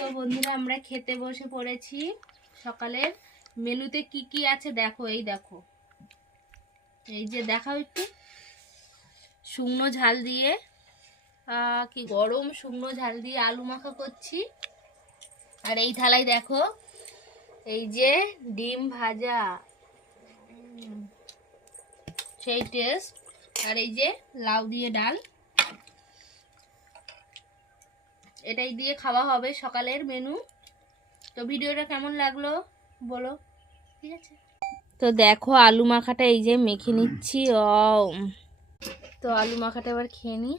তো বন্ধুরা আমরা খেতে বসে পড়েছি। সকালের মেনুতে কি কি আছে দেখো, এই দেখো, এই যে দেখাও একটু, শুকনো ঝাল দিয়ে কি গরম শুকনো ঝাল দিয়ে আলু মাখা করছি। আর এই থালায় দেখো এই যে ডিম ভাজা, সেই টেস্ট। আর এই যে লাউ দিয়ে ডাল, এটাই দিয়ে খাওয়া হবে সকালের মেনু। তো ভিডিওটা কেমন লাগলো বলো, ঠিক আছে? তো দেখো আলু মাখাটা এই যে মেখে নিচ্ছি। তো আলু মাখাটা এবার খেয়ে নিই।